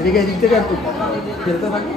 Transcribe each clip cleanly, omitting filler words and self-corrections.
এদিকে এদিক থেকে একটু খেলতে থাকি।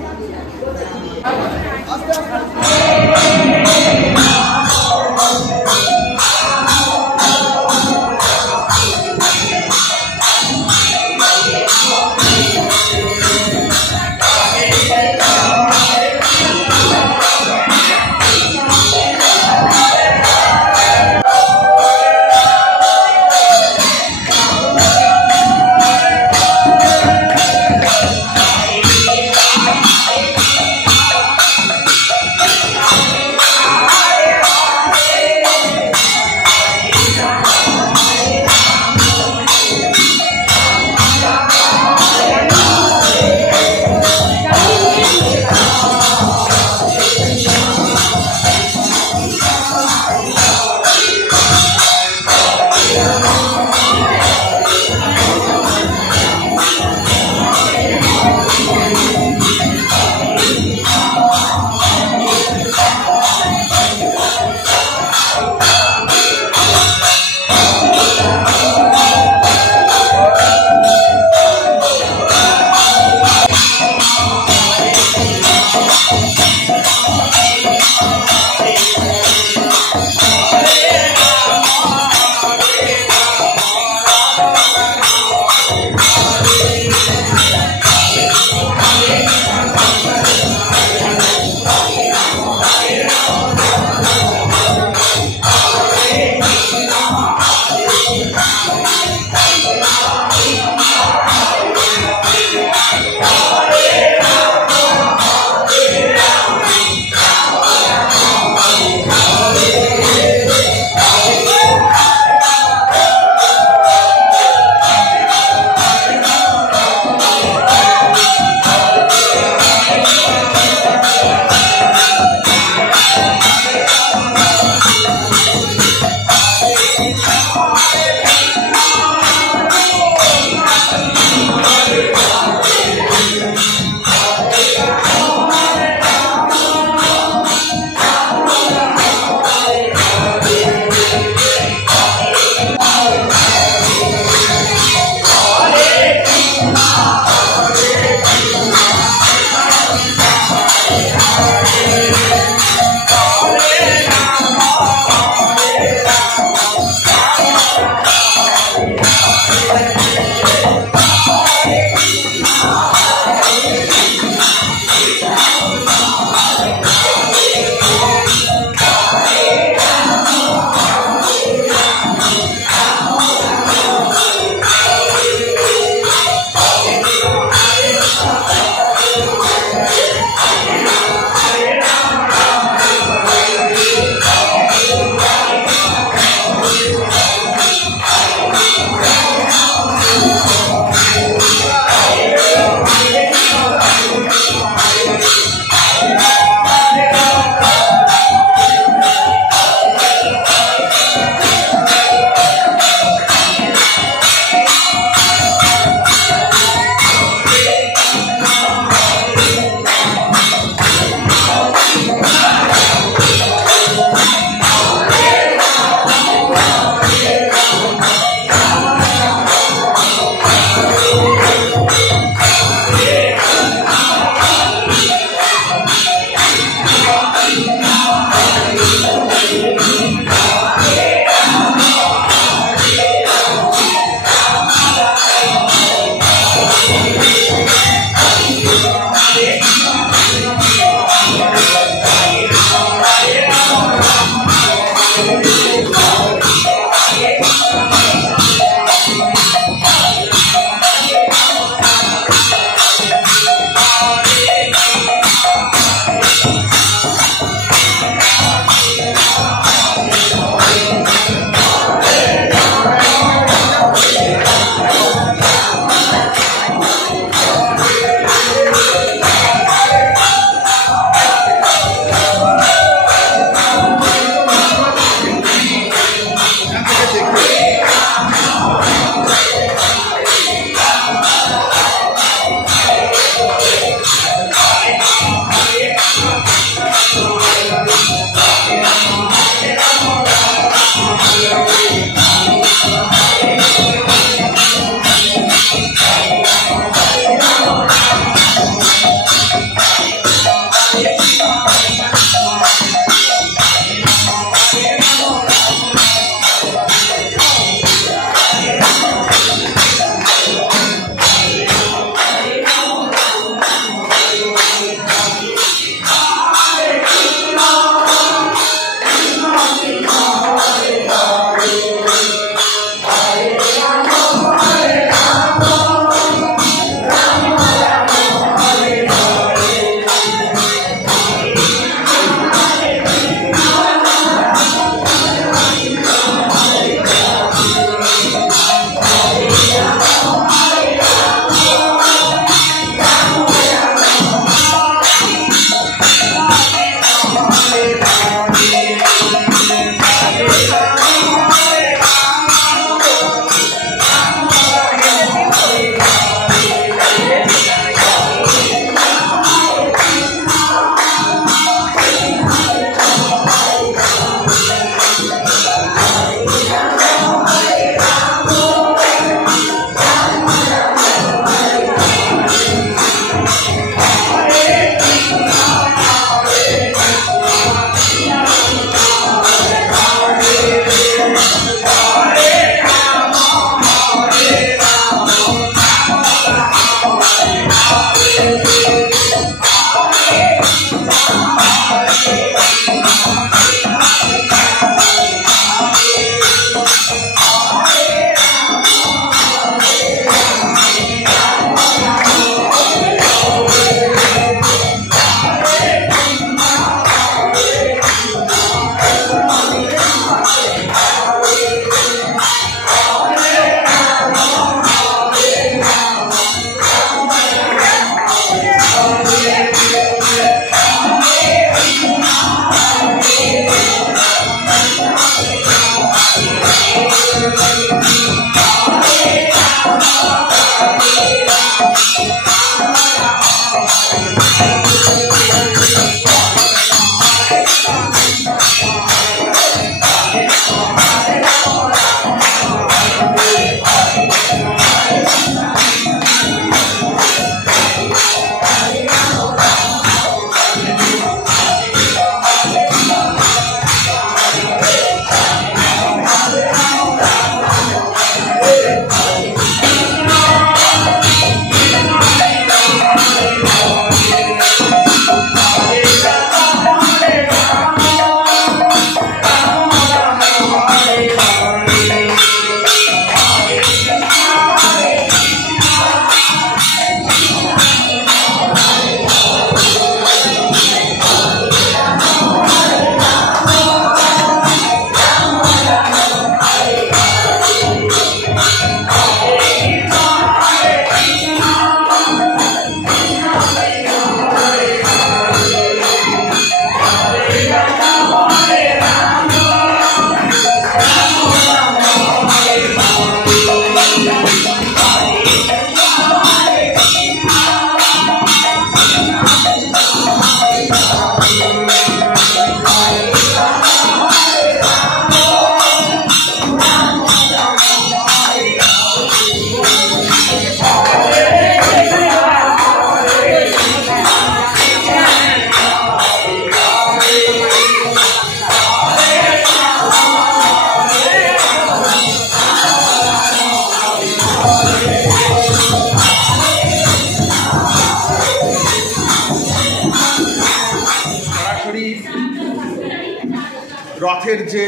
আজকের যে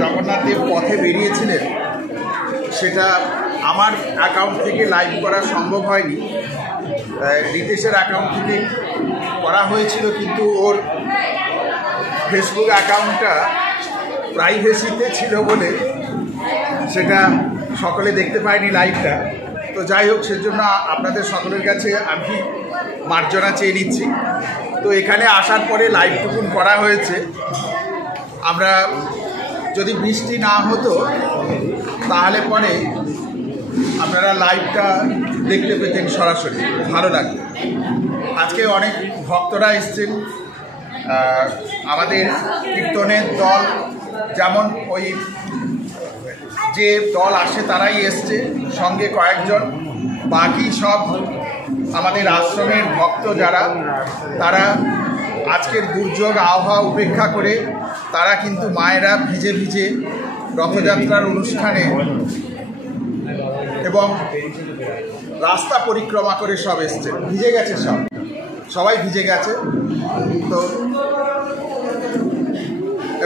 জগন্নাথদেব পথে বেরিয়েছিলেন সেটা আমার অ্যাকাউন্ট থেকে লাইভ করা সম্ভব হয়নি, রিতেশের অ্যাকাউন্ট থেকে করা হয়েছিল, কিন্তু ওর ফেসবুক অ্যাকাউন্টটা প্রাইভেসিতে ছিল বলে সেটা সকলে দেখতে পায়নি লাইভটা। তো যাই হোক, সেজন্য আপনাদের সকলের কাছে আমি মার্জনা চেয়ে নিচ্ছি। তো এখানে আসার পরে লাইভটুকুন করা হয়েছে। আমরা যদি বৃষ্টি না হতো তাহলে পরে আপনারা লাইভটা দেখতে পেতেন সরাসরি, ভালো লাগতো। আজকে অনেক ভক্তরা এসছেন, আমাদের কীর্তনের দল যেমন ওই যে দল আসে তারাই এসছে, সঙ্গে কয়েকজন, বাকি সব আমাদের আশ্রমের ভক্ত যারা, তারা আজকের দুর্যোগ আবহাওয়া উপেক্ষা করে তারা কিন্তু মায়েরা ভিজে ভিজে রথযাত্রার অনুষ্ঠানে এবং রাস্তা পরিক্রমা করে সব এসছে, ভিজে গেছে, সবাই ভিজে গেছে। তো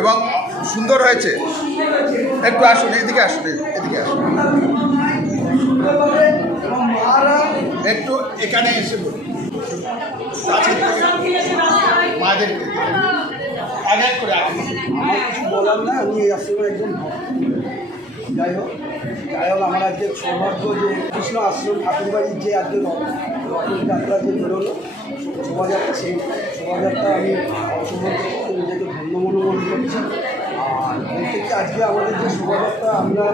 এবং সুন্দর হয়েছে। একটু আসুন, এদিকে আসুন, এদিকে আসুন, একটু এখানে এসে বলুন মাদেরকে আগে করে কিছু বলার না, আমি এই আশ্রমে একজন যাই হোক আমার আজকে সৌভাগ্য যে কৃষ্ণ আশ্রম ঠাকুরবাড়ির যে আজকে রথযাত্রা যে বেরোলো শোভাযাত্রা, সেই শোভাযাত্রা আমি অংশগ্রহণ করতে নিজেকে ধন্য মনে করছি। আর বলতে কি আজকে আমাদের যে শোভাযাত্রা আমরা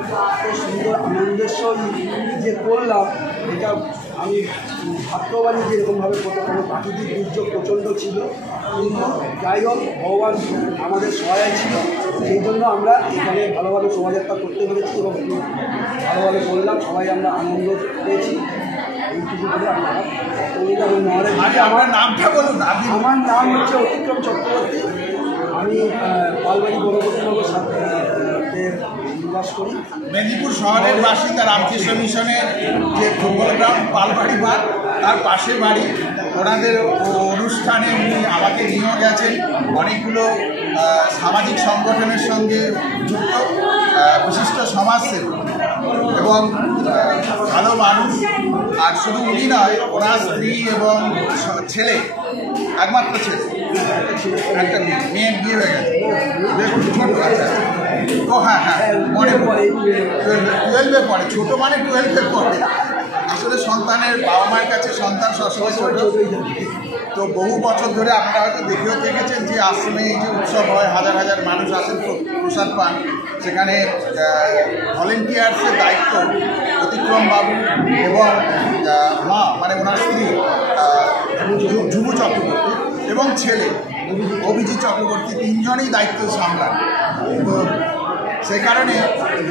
এত সুন্দর আনন্দের সহিত যে করলাম, এটা আমি ভাবতেও পারি যে এরকমভাবে করতে পারবো। প্রাকৃতিক দুর্যোগ প্রচণ্ড ছিল, কিন্তু যাই হোক ভগবান আমাদের সহায় ছিল, সেই জন্য আমরা এখানে ভালোভাবে শোভাযাত্রা করতে পেরেছি এবং ভালোভাবে করলাম, সবাই আমরা আনন্দ পেয়েছি। এইটুকু করে আমার নামটা বলুন। আমার নাম হচ্ছে অতিক্রম চক্রবর্তী, আমি পালবাড়ি গণপতিনগর নিবাস করি। মেদিনীপুর শহরের বাসিন্দা, রামকৃষ্ণ মিশনের যে ফুটবল গ্রাউন্ড পালবাড়ি বাদ তার পাশে বাড়ি। ওনাদের অনুষ্ঠানে উনি আমাকে নিয়েও গেছেন, অনেকগুলো সামাজিক সংগঠনের সঙ্গে যুক্ত বিশিষ্ট সমাজসেবী এবং ভালো মানুষ। আর শুধু উনি নয়, ওনার স্ত্রী এবং ছেলে, একমাত্র ছেলে, একটা মেয়ের বিয়ে হয়ে গেছে, দেখুন ছোট। আচ্ছা, ও হ্যাঁ হ্যাঁ, মনে পড়ে 12-এ পড়ে, ছোটো মানে 12-এ পড়ে। আসলে সন্তানের বাবা মায়ের কাছে সন্তান সবসময় ছোট। তো বহু বছর ধরে আপনারা হয়তো দেখেও দেখেছেন যে আশ্রমে এই যে উৎসব হয়, হাজার হাজার মানুষ আসেন, প্রসাদ পান। সেখানে ভলেন্টিয়ার্সের দায়িত্ব অতিক্রম বাবু এবং মা মানে ওনার স্ত্রী ঝুমু চক্রবর্তী এবং ছেলে অভিজিৎ চক্রবর্তী, তিনজনই দায়িত্ব সামলান। তো সেই কারণে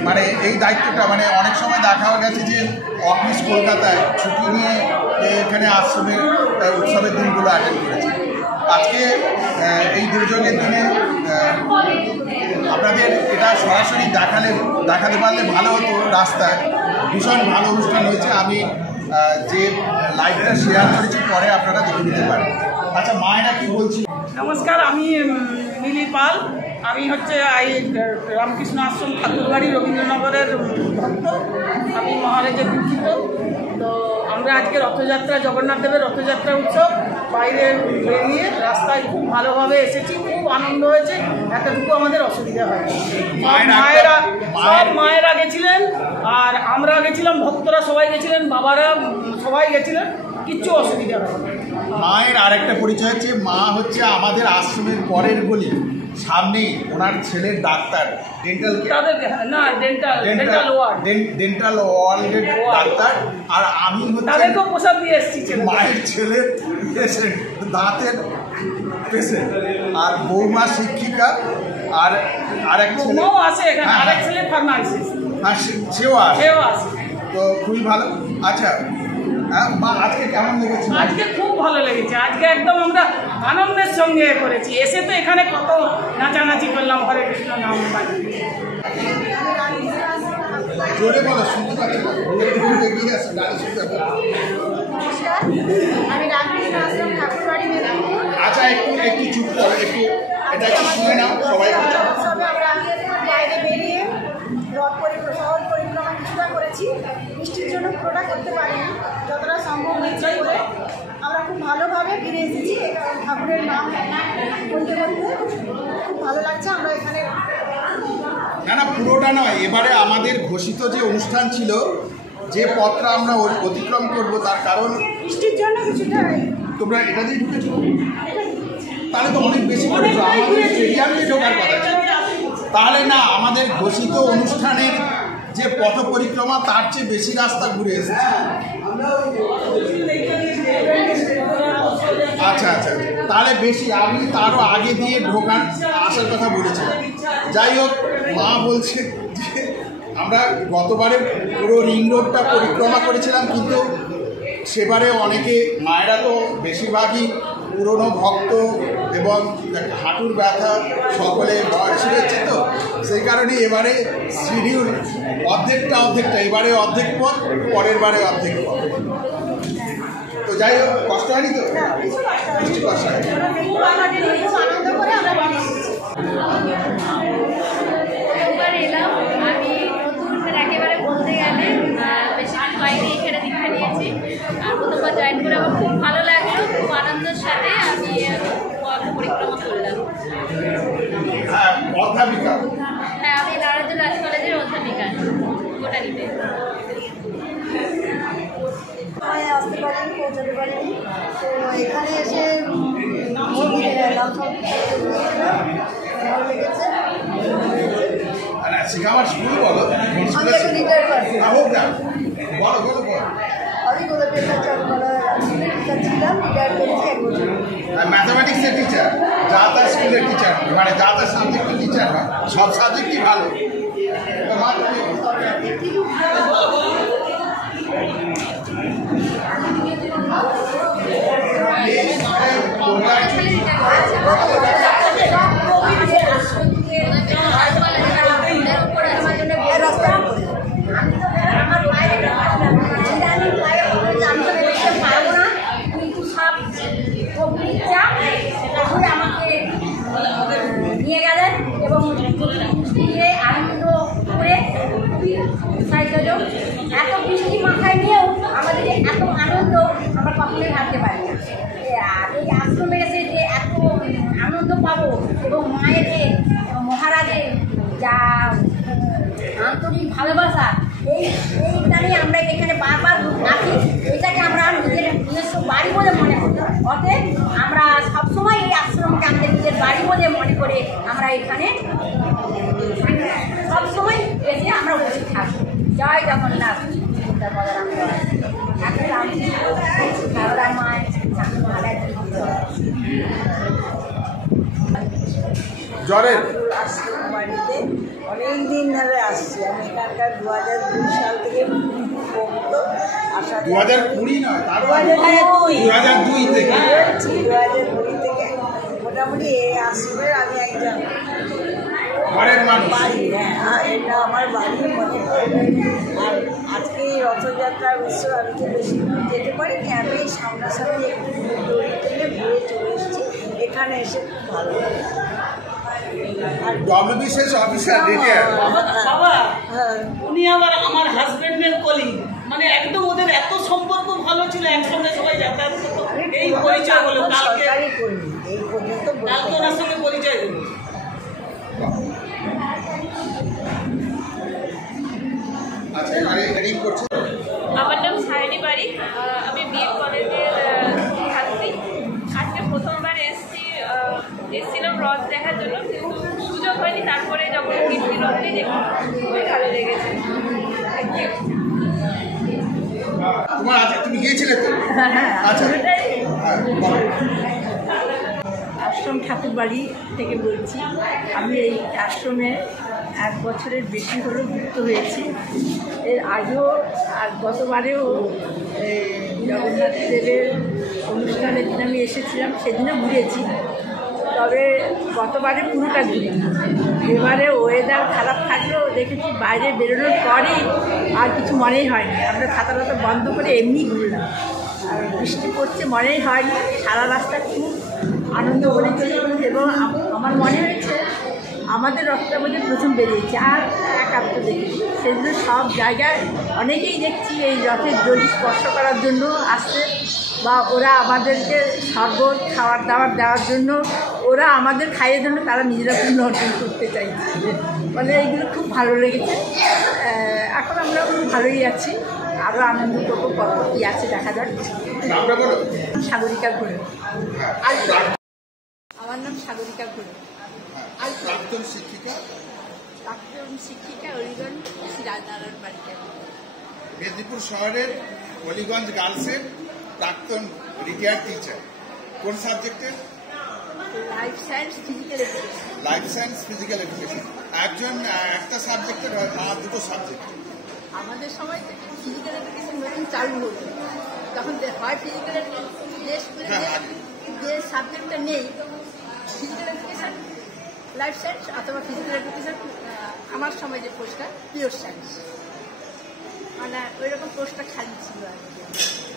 মানে এই দায়িত্বটা মানে অনেক সময় দেখাও গেছে যে অফিস কলকাতায় ছুটি নিয়ে এখানে আশ্রমের উৎসবের দিনগুলো অ্যাটেন্ড করেছে। আজকে এই দুর্যোগের দিনে আপনাদের এটা সরাসরি দেখাতে পারলে ভালো হতো। রাস্তায় ভীষণ ভালো অনুষ্ঠান হয়েছে। আমি যে লাইভটা শেয়ার করেছি পরে আপনারা দেখে নিতে পারেন। আচ্ছা, মায়েরা কি বলছি? নমস্কার, আমি মিলি পাল। আমি হচ্ছে রামকৃষ্ণ আশ্রম ঠাকুরবাড়ি রবীন্দ্রনগরের ভক্ত। আমি মহারাজের দীক্ষিত। তো আমরা আজকে রথযাত্রা, জগন্নাথ দেবের রথযাত্রা উৎসব বাইরে বেরিয়ে রাস্তায় খুব ভালোভাবে এসেছি, খুব আনন্দ হয়েছে। এতটুকু আমাদের অসুবিধা হয়। সব মায়েরা গেছিলেন আর আমরা গেছিলাম, ভক্তরা সবাই গেছিলেন, বাবারা সবাই গেছিলেন, কিচ্ছু অসুবিধা হয়। মায়ের আরেকটা পরিচয় হচ্ছে, মা হচ্ছে আমাদের আশ্রমের পরের গলি, সামনেই ওনার ছেলের ডাক্তার, ডেন্টাল ওয়ার্ল্ডের ডাক্তার। আর আমি তাদেরকেও প্রসাদ দিয়ে এসেছি। মায়ের ছেলের পেশেন্ট, দাঁতের পেশেন্ট, আর বৌমা শিক্ষিকা, আর আরেক বৌমাও আছে এখানে, আরেক ছেলে ফার্মাসিস্ট, হ্যাঁ সেও আছে। তো খুবই ভালো। আচ্ছা মা, আজকে কেমন লেগেছে? আজকে খুব ভালো লেগেছে। আজকে একদম আমরা আনন্দের সঙ্গে করেছি। এসে তো এখানে কত নাচানাচি করলাম, হরে কৃষ্ণ নাম। জোরে বলো, শুনতে পাচ্ছি। আচ্ছা, একটু চুপ করো, একটু এটা একটু শুনে নাও সবাই। এসেছি। বৃষ্টির জন্য পুরোটা করতে পারিনি, যতটা সম্ভব হয়েছে করে আমরা খুব ভালোভাবে ফিরে এসেছি। ঠাকুরের নাম বলতে বলতে খুব ভালো লাগছে। আমরা এখানে না পুরোটা নয়, এবারে আমাদের ঘোষিত যে অনুষ্ঠান ছিল, যে পথটা আমরা অতিক্রম করব, তার কারণ বৃষ্টির জন্য কিছুটা তোমরা এটা দিয়ে ঢুকেছো, তাহলে তো অনেক বেশি করেছো। আমাদের স্টেডিয়ামে ঢোকার কথা ছিল। তাহলে না, আমাদের ঘোষিত অনুষ্ঠানের যে পথ পরিক্রমা তার চেয়ে বেশি রাস্তা ঘুরে এসেছে। আচ্ছা আচ্ছা, তাহলে বেশি আপনি তারও আগে দিয়ে ঢোকান আসার কথা বলেছেন। যাই হোক, মা বলছে যে আমরা গতবারে পুরো রিং রোডটা পরিক্রমা করেছিলাম, কিন্তু সেবারে অনেকে মায়েরা তো বেশিরভাগই পুরনো ভক্ত এবং হাঁটুর ব্যথা, সকলে বয়স হয়েছে, তো সেই কারণে এবারে শিডিউল অর্ধেকটা এবারে অর্ধেক পথ, পরের বারে অর্ধেক পথ। তো যাই হোক, কষ্ট হয়নি তো? বেশি কষ্ট হয়নি। আনন্দ করে আমরা বাড়ি এসেছি। একবার এলাম আমি নতুন, একেবারে বলতে গেলে বেশি কিছু বাইরে এখানে দীক্ষা নিয়েছি। আর প্রথমবার জয়েন করে আমার খুব ভালো লাগলো, খুব আনন্দের সাথে আমি পরিক্রমা করলাম। হ্যাঁ, অধ্যাপিকা। হ্যাঁ, আমি নারায়ণ রাজ কলেজের অধ্যাপিকা গোটারিতে। আসতে পারিনি, পৌঁছাতে পারিনি। তো এখানে এসে মন্দিরে এলাম, ভালো লেগেছে। শিখাবার স্কুল বলো, আমি একটা রিটায়ার পারছি। বলো। আমি গোলাপের ছিলাম, রিটায়ার করেছি 1 বছর। ম্যাথামেটিক্সের টিচার, যা তা স্কুলের টিচার, মানে যা তা সাবজেক্টের টিচার হয়, সব সাবজেক্টই ভালো। আমাকে নিয়ে গেলেন এবং দিয়ে আনন্দ করে খুবই উৎসাহিতজনক। এত বৃষ্টি মাথায় নিয়েও আমাদের এত আনন্দ আমরা কখনোই ভাবতে পারি না। আর এই আশ্রমে এসে যে এত আনন্দ পাবো এবং মায়েদের মহারাজের যা আন্তরিক ভালোবাসা, এইখানে আমরা এখানে বারবার আসি। এটাকে আমরা নিজস্ব বাড়ি বলে মনে করি। অতএব আমরা সবসময় এই আশ্রমকে আমাদের নিজের বাড়ি বলে মনে করে আমরা এখানে সবসময় এসে আমরা উপস্থিত থাকি। জয় জগন্নাথ। জ্বরের বাড়িতে অনেক দিন ধরে আসছি। আমি এখানকার 2002 সাল থেকে ভক্ত। আসা 2020 নয়, 2002 থেকে 2002 থেকে মোটামুটি এই আশ্রমের আমি একজন ঘরের মানুষ। বাড়ি। হ্যাঁ, এটা আমার বাড়ি মনে করি। আর আজকে এই রথযাত্রার উৎসব আমি তো বেশি যেতে পারিনি। আমি এই সামনাসামনি একটু দড়ি টেনে ঘুরে চলে এসেছি। এখানে এসে খুব ভালো লাগে। WBCS officer retire. বাবা, হ্যাঁ, উনি আবার আমার হাজবেন্ডের কলিগ, মানে একদম ওদের এত সম্পর্ক ভালো ছিল, একসঙ্গে সবাই যাতায়াত করতো। এই পরিচয় হলো কালকে, সরকারি কর্মী এই পর্যন্ত বলতে কালকে ওনার সঙ্গে পরিচয় হলো। আচ্ছা, এবারে রিং করছো। আমার নাম সায়নী বাড়ি, আমি বিএড কলেজের ছাত্রী। আজকে প্রথমবার এসেছিলাম রথ দেখার জন্য, কিন্তু সুযোগ হয়নি। তারপরে যখন কীর্তি রথটি দেখলাম খুবই ভালো লেগেছে। তোমার আচ্ছা, তুমি গিয়েছিলে তো? আচ্ছা, হ্যাঁ, বলো। আশ্রম ঠাকুরবাড়ি থেকে বলছি। আমি এই আশ্রমে 1 বছরের বেশি হলো যুক্ত হয়েছি। এর আগেও আর গতবারেও জগন্নাথ দেবের অনুষ্ঠানের দিন আমি এসেছিলাম, সেদিনও ঘুরেছি। তবে গতবারে পুরোটা ঘুরি। এবারে ওয়েদার খারাপ থাকলেও দেখেছি বাইরে বেরোনোর পরেই আর কিছু মনেই হয়নি। আমরা খাতা বন্ধ করে এমনি ঘুরলাম। আর বৃষ্টি পড়ছে মনেই হয়নি। সারা রাস্তা খুব আনন্দ করেছি এবং আমার মনে হয়েছে আমাদের রথটা বোধহয় প্রথম বেরিয়েছে। আর ছাত্র দেখেছি, সেগুলো সব জায়গায় অনেকেই দেখছি এই রথের দড়ি স্পর্শ করার জন্য আসছে, বা ওরা আমাদেরকে শরবত খাবার দাবার দেওয়ার জন্য, ওরা আমাদের খাইয়ের জন্য তারা নিজেরা পূর্ণ অর্জন করতে চাইছে। মানে এইগুলো খুব ভালো লেগেছে। এখন আমরা খুব ভালোই আছি, আরও আনন্দ করবো, কত কী আছে দেখা যাক। সাগরিকা ঘুরে। আর আমার নাম সাগরিকা ঘুরে। আর প্রাক্তন শিক্ষিকা অলিগঞ্জ শ্রী রাজনারায়ণ বাড়িতে। মেদিনীপুর শহরের অলিগঞ্জ গার্লসের প্রাক্তন রিটায়ার্ড টিচার। কোন সাবজেক্টের? Life science physical education. Life science physical education. একটা সাবজেক্টের আর দুটো সাবজেক্ট। আমাদের সময় থেকে ফিজিক্যাল এডুকেশন নতুন চালু হলো, তখন হয় ফিজিক্যাল যে সাবজেক্টটা নেই, ফিজিক্যাল এডুকেশন লাইফ সায়েন্স, অথবা ফিজিক্যাল এডুকেশন আমার সময় যে কোর্সটা পিওর সায়েন্স, মানে ওই রকম কোর্সটা খালি ছিল আর কি।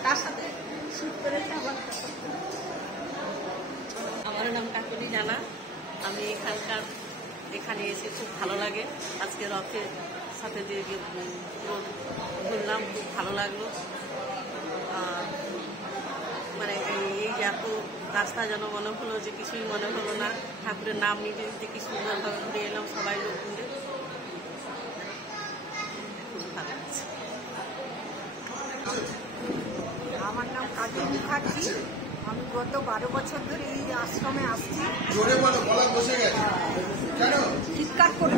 তার সাথে শুট করেছে আমার নাম কাকুলি জানা। আমি এখানে এসে খুব ভালো লাগে। আজকে রথের সাথে যে ঘুরলাম, খুব ভালো লাগলো। মানে এই যে এত রাস্তা যেন মনে হলো যে কিছুই মনে হলো না, ঠাকুরের নাম নিতে নিতে কি সুন্দরভাবে ঘুরে এলাম সবাই লোক ঘুরে, খুব ভালো লাগছে। আমার নাম কাজল মুখার্জি। আমি গত 12 বছর ধরে এই আশ্রমে আসছি। চিৎকার করে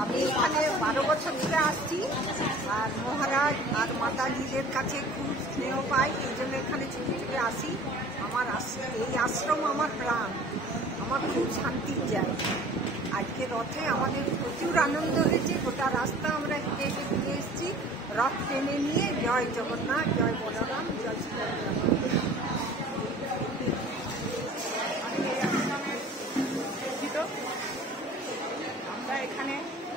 আমি এখানে 12 বছর ধরে আসছি, আর মহারাজ আর মাতাজিদের কাছে খুব স্নেহ পাই, এই জন্য এখানে ছুটে ছুটে আসি। এই আশ্রম আমার প্রাণ, আমার খুব শান্তির জায়গা। আজকে রথে আমাদের প্রচুর আনন্দ হয়েছে, গোটা রাস্তা আমরা হেঁটে হেঁটে ঘুরে এসেছি রথ টেনে নিয়ে। জয় জগন্নাথ, জয় বলরাম, জয় শ্রীরাম। আমরা এখানে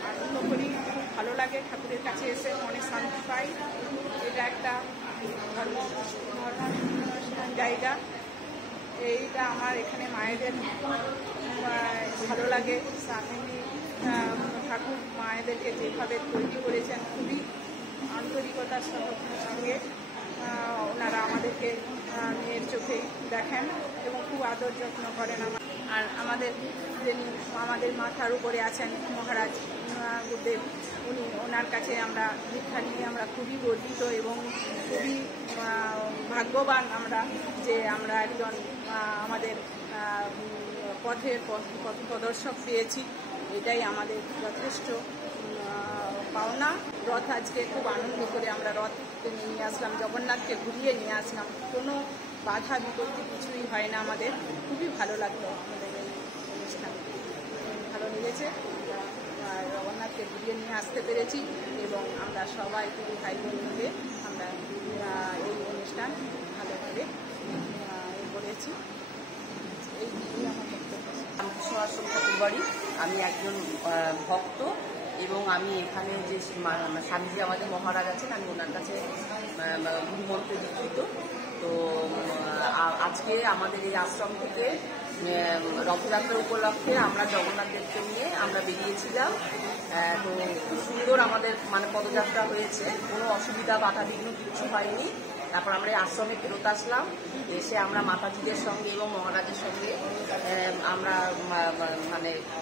আনন্দ করি, খুব ভালো লাগে, ঠাকুরের কাছে এসে মনে শান্তি পাই। এটা একটা ধর্ম জায়গা। এইটা আমার এখানে মায়েদের ভালো লাগে। স্বামী ঠাকুর মায়েদেরকে যেভাবে তৈরি করেছেন, খুবই আন্তরিকতার সঙ্গে ওনারা আমাদেরকে মেয়ের চোখেই দেখেন এবং খুব আদর যত্ন করেন। আর আমাদের মাথার উপরে আছেন মহারাজ গুরুদেব, ওনার কাছে আমরা দীক্ষা নিয়ে আমরা খুবই গর্বিত এবং খুবই ভাগ্যবান আমরা যে আমরা একজন আমাদের পথের পথ প্রদর্শক পেয়েছি। এটাই আমাদের যথেষ্ট পাওনা। রথ আজকে খুব আনন্দ করে আমরা রথকে নিয়ে আসলাম, জগন্নাথকে ঘুরিয়ে নিয়ে আসলাম, কোনো বাধা বিপত্তি কিছুই হয় না। আমাদের খুবই ভালো লাগলো, আমাদের এই অনুষ্ঠান ভালো লেগেছে। জগন্নাথকে ঘুরিয়ে নিয়ে আসতে পেরেছি এবং আমরা সবাই খুবই ভাই বোন মিলে আমরা এই অনুষ্ঠান ভালোভাবে করেছি। এই আমার বক্তব্য। রামকৃষ্ণ আশ্রম ঠাকুরবাড়ি। আমি একজন ভক্ত এবং আমি এখানে যে স্বামীজি আমাদের মহারাজ আছেন, আমি ওনার কাছে গুরুমন্ত্রে দীক্ষিত। তো আজকে আমাদের এই আশ্রম থেকে রথযাত্রা উপলক্ষে আমরা জগন্নাথ দেবকে নিয়ে আমরা বেরিয়েছিলাম। তো খুব সুন্দর আমাদের পদযাত্রা হয়েছে, কোনো অসুবিধা বাধা বিঘ্ন কিছু হয়নি। তারপর আমরা এই আশ্রমে ফেরত আসলাম, এসে আমরা মাতাজিদের সঙ্গে এবং মহারাজের সঙ্গে আমরা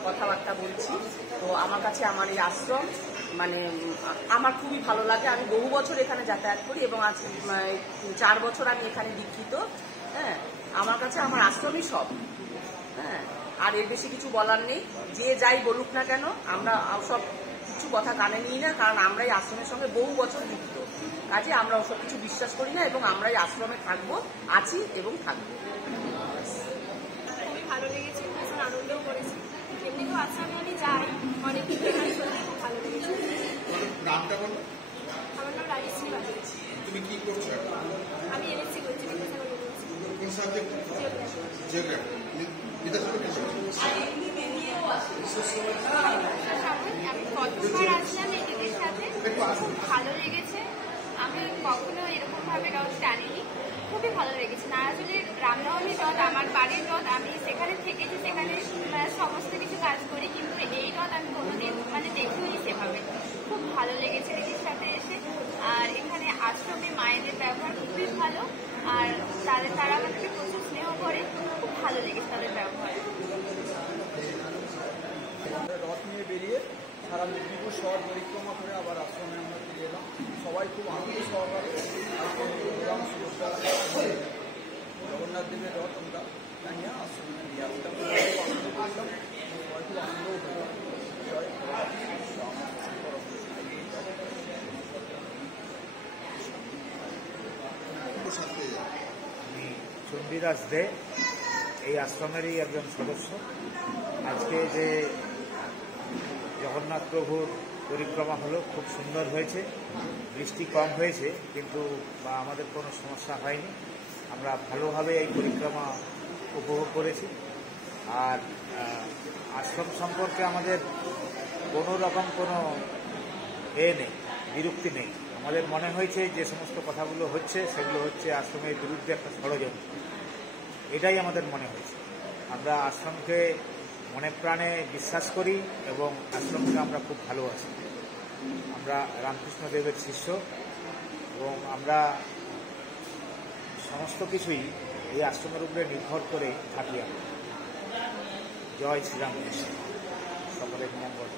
কথাবার্তা বলছি। তো আমার কাছে আমার এই আশ্রম আমার খুবই ভালো লাগে। আমি বহু বছর এখানে যাতায়াত করি এবং আজ 4 বছর আমি এখানে দীক্ষিত। হ্যাঁ, আমার কাছে আমার আশ্রমই সব। হ্যাঁ, আর এর বেশি কিছু বলার নেই। যে যাই বলুক না কেন, আমরা সব কিছু কথা কানে নিই না, কারণ আমরা এই আশ্রমের সঙ্গে বহু বছর যুক্ত। কাজে আমরা ওসব কিছু বিশ্বাস করি না এবং আমরা এই আশ্রমে থাকবো, আছি এবং থাকবো। খুবই ভালো লেগেছে, ভীষণ আনন্দও করেছি। এমনি তো আশ্রমে আমি যাই অনেক কিছু, খুব ভালো লেগেছে। নামটা বলো। আমার নাম রাজশ্রী বাবু। তুমি কি করছো? আমি এমএসসি করছি, কোন সাবজেক্ট? জিওগ্রাফি। আমি কতবার আসলাম এদের সাথে, খুব ভালো লেগেছে। আমি কখনো এরকমভাবে রথ টানিনি, খুবই ভালো লেগেছে। নারাজলের রামনবমী রথ আমার বাড়ির রথ, আমি সেখানে থেকেছি, সেখানে মায়েদের ব্যবহার খুবই ভালো, আর তারা আমাদেরকে প্রচুর স্নেহ করে, খুব ভালো লেগেছে তাদের ব্যবহার। রথ নিয়ে বেরিয়ে সারা মেদিনীপুর শহর পরিক্রমা করে আবার আশ্রমে আমরা ফিরে এলাম। সবাই খুব আনন্দ সহকারে আজকের প্রোগ্রাম শুভেচ্ছা জগন্নাথ দেবের রথ আমরা জানিয়ে আশ্রমে নিয়ে আসলাম। আনন্দ করলাম, সবাই খুব আনন্দও পেলাম। জয় আমি চণ্ডীদাস দে, এই আশ্রমেরই একজন সদস্য। আজকে যে জগন্নাথ প্রভুর পরিক্রমা হলো খুব সুন্দর হয়েছে, বৃষ্টি কম হয়েছে কিন্তু আমাদের কোনো সমস্যা হয়নি। আমরা ভালোভাবে এই পরিক্রমা উপভোগ করেছি। আর আশ্রম সম্পর্কে আমাদের কোনো রকম কোনো নেই, বিরক্তি নেই। আমাদের মনে হয়েছে যে সমস্ত কথাগুলো হচ্ছে সেগুলো হচ্ছে আশ্রমের বিরুদ্ধে একটা ষড়যন্ত্র, এটাই আমাদের মনে হয়েছে। আমরা আশ্রমকে মনে প্রাণে বিশ্বাস করি এবং আশ্রমকে আমরা খুব ভালোবাসি। আমরা রামকৃষ্ণদেবের শিষ্য এবং আমরা সমস্ত কিছুই এই আশ্রমের উপরে নির্ভর করে থাকি। জয় শ্রীরামকৃষ্ণ, সকলের মঙ্গল।